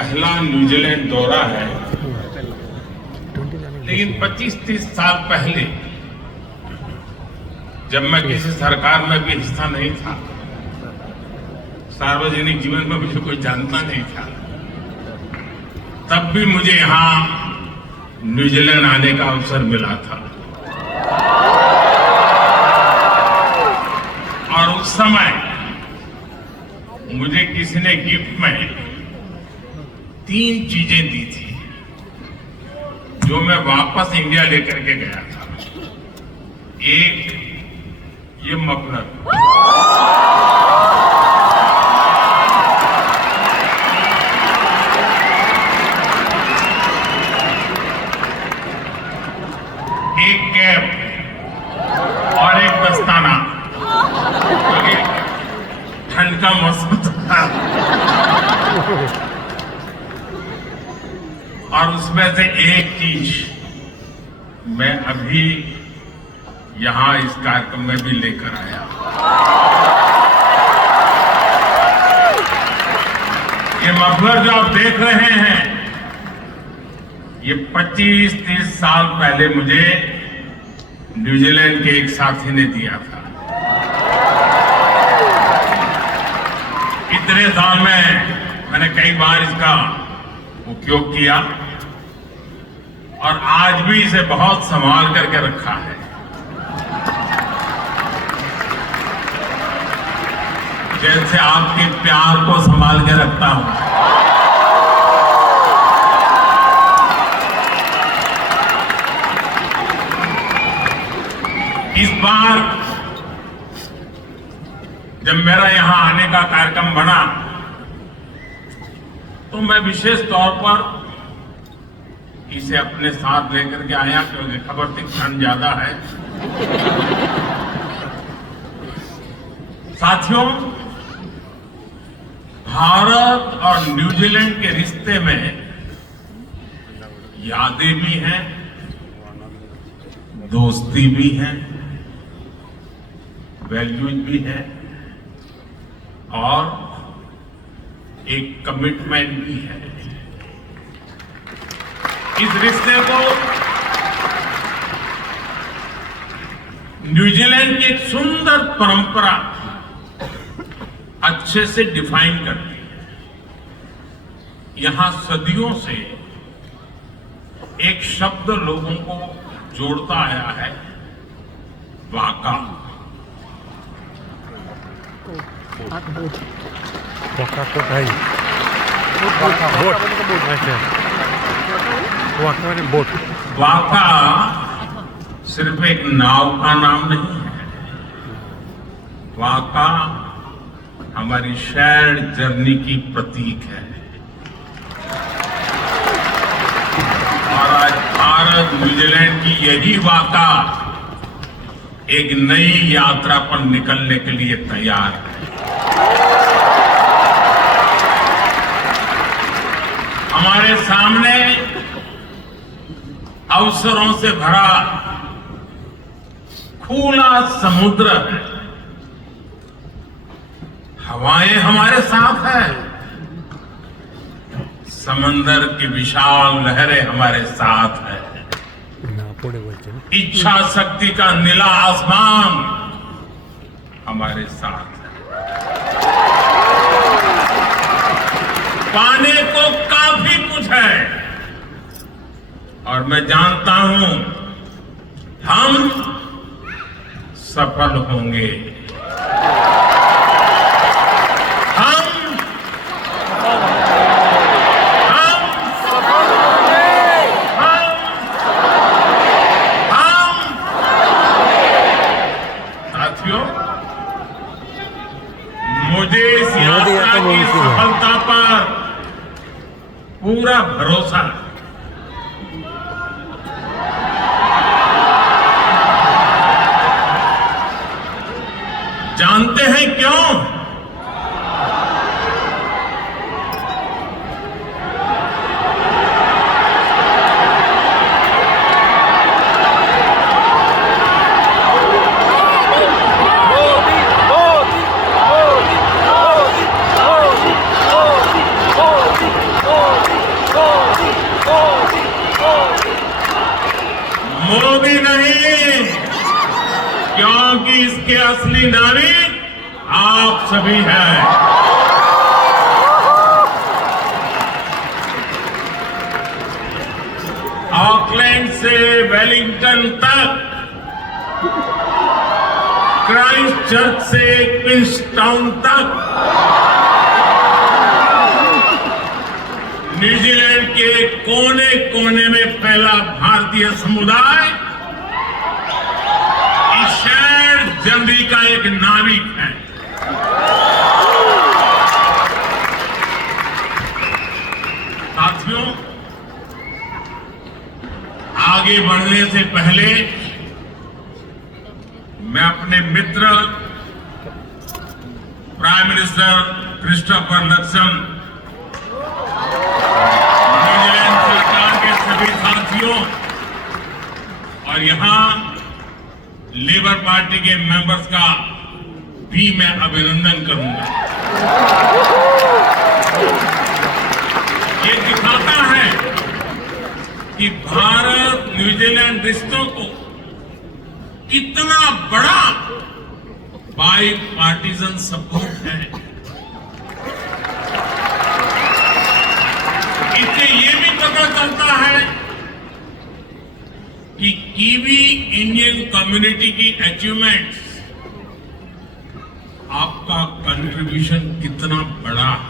पहला न्यूजीलैंड दौरा है, लेकिन 25-30 साल पहले जब मैं किसी सरकार में भी हिस्सा नहीं था, सार्वजनिक जीवन में मुझे कोई जानता नहीं था, तब भी मुझे यहां न्यूजीलैंड आने का अवसर मिला था। और उस समय मुझे किसी ने गिफ्ट में 3 चीजें दी थी जो मैं वापस इंडिया लेकर के गया था। एक, ये मफलर, एक कैप और एक दस्ताना, क्योंकि ठंड का मौसम था। और उसमें से एक चीज मैं अभी यहां इस कार्यक्रम में भी लेकर आया। ये मफलर जो आप देख रहे हैं, ये 25-30 साल पहले मुझे न्यूजीलैंड के एक साथी ने दिया था। इतने साल में मैंने कई बार इसका उपयोग किया और आज भी इसे बहुत संभाल करके रखा है। जैसे आपके प्यार को संभाल के रखता हूं, इस बार जब मेरा यहां आने का कार्यक्रम बना तो मैं विशेष तौर पर इसे अपने साथ लेकर के आया, क्योंकि खबर थी ठंड ज्यादा है। साथियों, भारत और न्यूजीलैंड के रिश्ते में यादें भी हैं, दोस्ती भी है, वैल्यूज भी है और एक कमिटमेंट भी है। इस रिश्ते को न्यूजीलैंड की एक सुंदर परंपरा अच्छे से डिफाइन करती है। यहां सदियों से एक शब्द लोगों को जोड़ता आया है, वाका। वाका को भाई बोट। वाका सिर्फ एक नाव का नाम नहीं है, वाका हमारी शेयर्ड जर्नी की प्रतीक है। और आज भारत न्यूजीलैंड की यही वाका एक नई यात्रा पर निकलने के लिए तैयार है। हमारे सामने अवसरों से भरा खुला समुद्र है, हवाएं हमारे साथ है, समंदर की विशाल लहरें हमारे साथ है, इच्छा शक्ति का नीला आसमान हमारे साथ है। पाने को काफी कुछ है और मैं जानता हूं हम सफल होंगे। मुझे इस यात्रा की सफलता पर पूरा भरोसा है। जानते हैं क्यों? के असली नाविक आप सभी हैं। ऑकलैंड से वेलिंगटन तक, क्राइस्ट चर्च से क्वींसटाउन तक, न्यूजीलैंड के कोने कोने में फैला भारतीय समुदाय इस शेयर्ड जर्नी का एक नाविक है। साथियों, आगे बढ़ने से पहले मैं अपने मित्र प्राइम मिनिस्टर क्रिस्टोफर लक्सन, न्यूजीलैंड सरकार के सभी साथियों और यहां लेबर पार्टी के मेंबर्स का भी मैं अभिनंदन करूंगा। ये दिखाता है कि भारत न्यूजीलैंड रिश्तों को कितना बड़ा बाई पार्टीजन सपोर्ट है। इससे ये भी पता चलता है कि कीवी इंडियन कम्युनिटी की अचीवमेंट्स, आपका कंट्रीब्यूशन कितना बड़ा है।